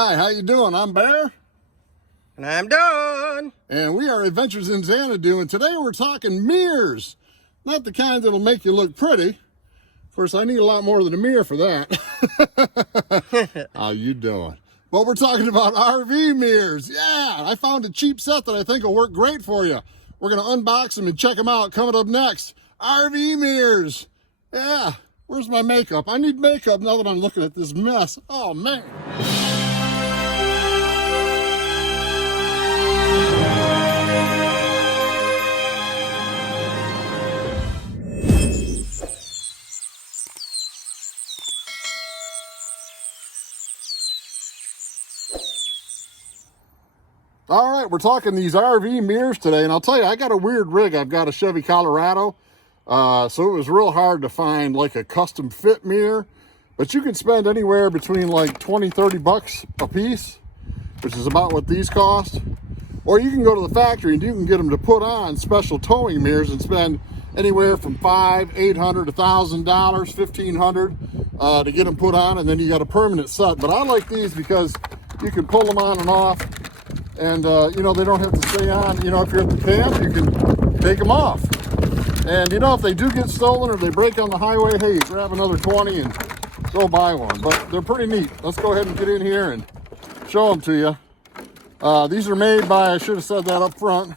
Hi, how you doing? I'm Bear. And I'm Don. And we are Adventures in Xanadu, and today we're talking mirrors. Not the kind that'll make you look pretty. Of course, I need a lot more than a mirror for that. How you doing? But we're talking about RV mirrors. Yeah, I found a cheap set that I think will work great for you. We're going to unbox them and check them out. Coming up next, RV mirrors. Yeah, where's my makeup? I need makeup now that I'm looking at this mess. Oh, man. All right, we're talking these RV mirrors today, and I'll tell you, I got a weird rig. I've got a Chevy Colorado, so it was real hard to find like a custom fit mirror, but you can spend anywhere between like 20, 30 bucks a piece, which is about what these cost. Or you can go to the factory and you can get them to put on special towing mirrors and spend anywhere from $500, $800, $1,000, $1,500 to get them put on, and then you got a permanent set. But I like these because you can pull them on and off. And, you know, they don't have to stay on. You know, if you're at the camp, you can take them off. And, you know, if they do get stolen or they break on the highway, hey, grab another 20 and go buy one. But they're pretty neat. Let's go ahead and get in here and show them to you. These are made by, I should have said that up front,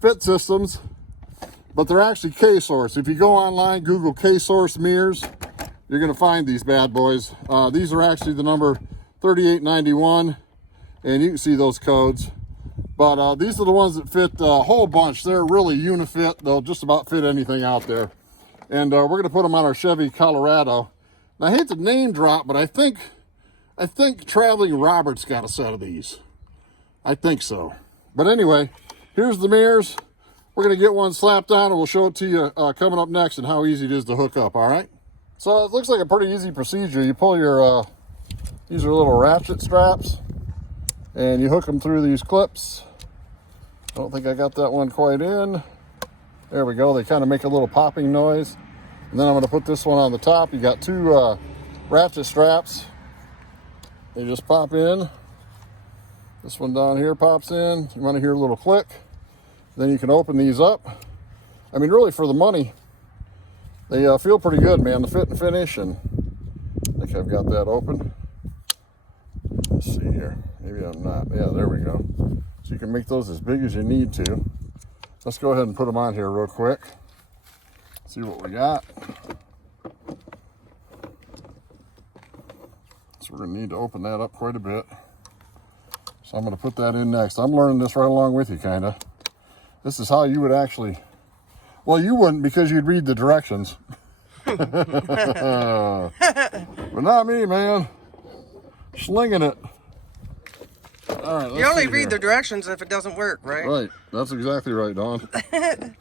Fit Systems. But they're actually K-Source. If you go online, Google K-Source mirrors, you're going to find these bad boys. These are actually the number 3891. And you can see those codes. But these are the ones that fit a whole bunch. They're really unifit. They'll just about fit anything out there. And we're going to put them on our Chevy Colorado. Now, I hate to name drop, but I think Traveling Roberts got a set of these. I think so. But anyway, here's the mirrors. We're going to get one slapped on, and we'll show it to you coming up next and how easy it is to hook up, all right? So it looks like a pretty easy procedure. You pull your, these are little ratchet straps, and you hook them through these clips. I don't think I got that one quite in. There we go. They kind of make a little popping noise. And then I'm going to put this one on the top. You got two ratchet straps. They just pop in. This one down here pops in. You want to hear a little click. Then you can open these up. I mean, really, for the money, they feel pretty good, man. The fit and finish. And I think I've got that open. Let's see here. Maybe I'm not. Yeah, there we go. So you can make those as big as you need to. Let's go ahead and put them on here real quick. See what we got. So we're going to need to open that up quite a bit. So I'm going to put that in next. I'm learning this right along with you, kind of. This is how you would actually... Well, you wouldn't because you'd read the directions. But not me, man. Slinging it. All right, You only read the directions if it doesn't work, right? Right. That's exactly right, Don. And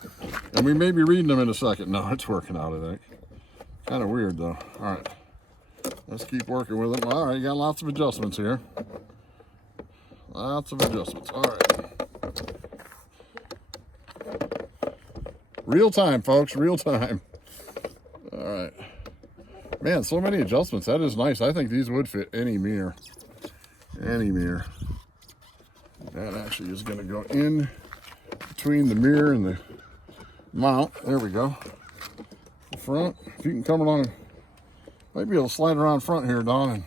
we may be reading them in a second. No, it's working out, I think. Kind of weird, though. All right. Let's keep working with them. All right, you got lots of adjustments here. Lots of adjustments. All right. Real time, folks. Real time. All right. Man, so many adjustments. That is nice. I think these would fit any mirror. Any mirror. That actually is going to go in between the mirror and the mount. There we go. The front. If you can come along, might be able to slide around front here, Don, and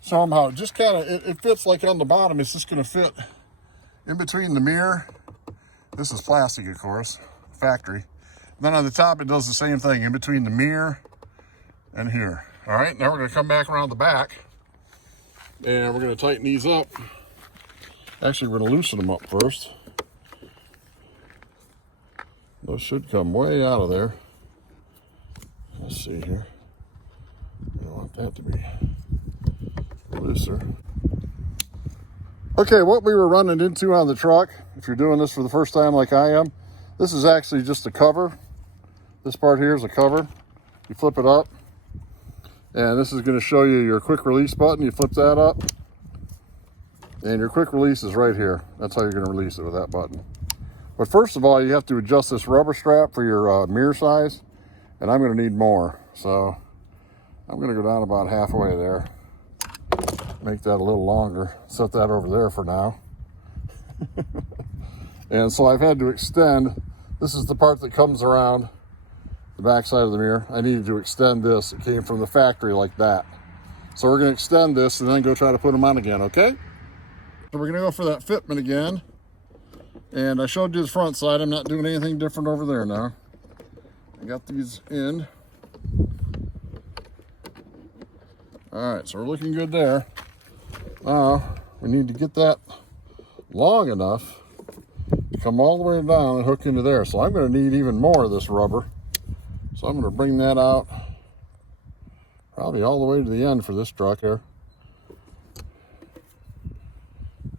somehow just kind of, it fits like on the bottom. It's just going to fit in between the mirror. This is plastic, of course, factory. And then on the top, it does the same thing in between the mirror and here. All right, now we're going to come back around the back and we're going to tighten these up. Actually, we're going to loosen them up first. Those should come way out of there. Let's see here. I want that to be looser. Okay, what we were running into on the truck, if you're doing this for the first time like I am, this is actually just a cover. This part here is a cover. You flip it up, and this is going to show you your quick release button. You flip that up, and your quick release is right here. That's how you're going to release it, with that button. But first of all, you have to adjust this rubber strap for your mirror size, and I'm going to need more. So I'm going to go down about halfway there. Make that a little longer. Set that over there for now. And so I've had to extend. This is the part that comes around the back side of the mirror. I needed to extend this. It came from the factory like that. So we're going to extend this and then go try to put them on again, okay? So we're going to go for that fitment again. And I showed you the front side. I'm not doing anything different over there now. I got these in. All right, so we're looking good there. Now, we need to get that long enough to come all the way down and hook into there. So I'm going to need even more of this rubber. So I'm going to bring that out probably all the way to the end for this truck here.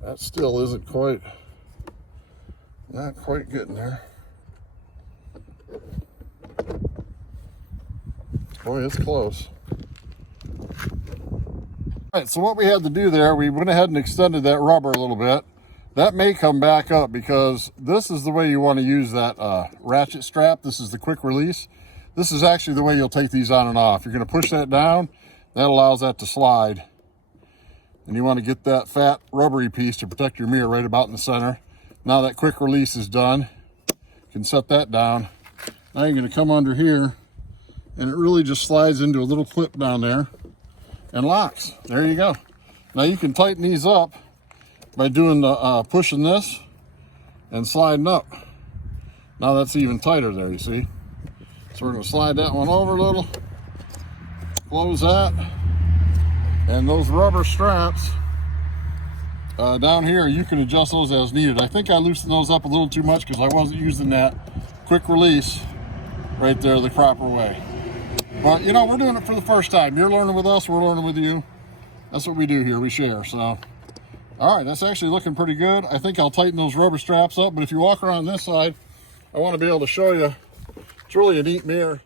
That still isn't quite, not quite getting there. Boy, it's close. All right, so what we had to do there, we went ahead and extended that rubber a little bit. That may come back up because this is the way you want to use that ratchet strap. This is the quick release. This is actually the way you'll take these on and off. You're going to push that down. That allows that to slide. And you want to get that fat rubbery piece to protect your mirror right about in the center. Now that quick release is done, you can set that down. Now you're going to come under here and it really just slides into a little clip down there and locks. There you go. Now you can tighten these up by doing the pushing this and sliding up. Now that's even tighter there, you see. So we're going to slide that one over a little, close that, and those rubber straps down here, you can adjust those as needed. I think I loosened those up a little too much because I wasn't using that quick release right there the proper way. But you know, we're doing it for the first time. You're learning with us, we're learning with you. That's what we do here, we share. So, all right, that's actually looking pretty good. I think I'll tighten those rubber straps up, but if you walk around this side, I want to be able to show you. It's really a neat mirror.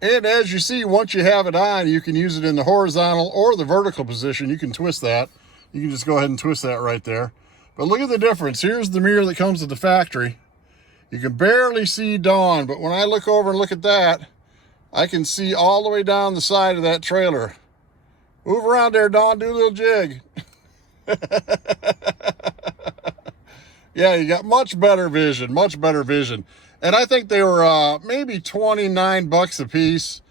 And as you see, once you have it on, you can use it in the horizontal or the vertical position. You can twist that. You can just go ahead and twist that right there. But look at the difference. Here's the mirror that comes with the factory. You can barely see Dawn, but when I look over and look at that, I can see all the way down the side of that trailer. Move around there, Dawn, do a little jig. Yeah, you got much better vision, much better vision. And I think they were maybe 29 bucks a piece.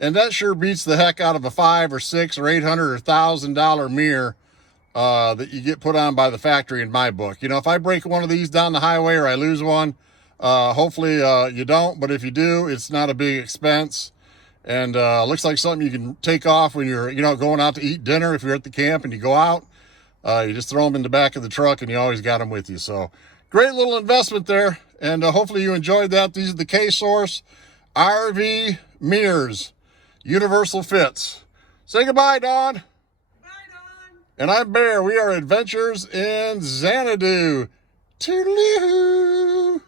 And that sure beats the heck out of a $500 or $600 or $800 or $1,000 mirror that you get put on by the factory in my book. You know, if I break one of these down the highway or I lose one, hopefully you don't. But if you do, it's not a big expense. And looks like something you can take off when you're, you know, going out to eat dinner. If you're at the camp and you go out, you just throw them in the back of the truck and you always got them with you. So great little investment there. And hopefully you enjoyed that. These are the K-Source RV mirrors, universal fits. Say goodbye, Dawn. Bye, Dawn. And I'm Bear. We are Adventures in Xanadu. Toodaloo.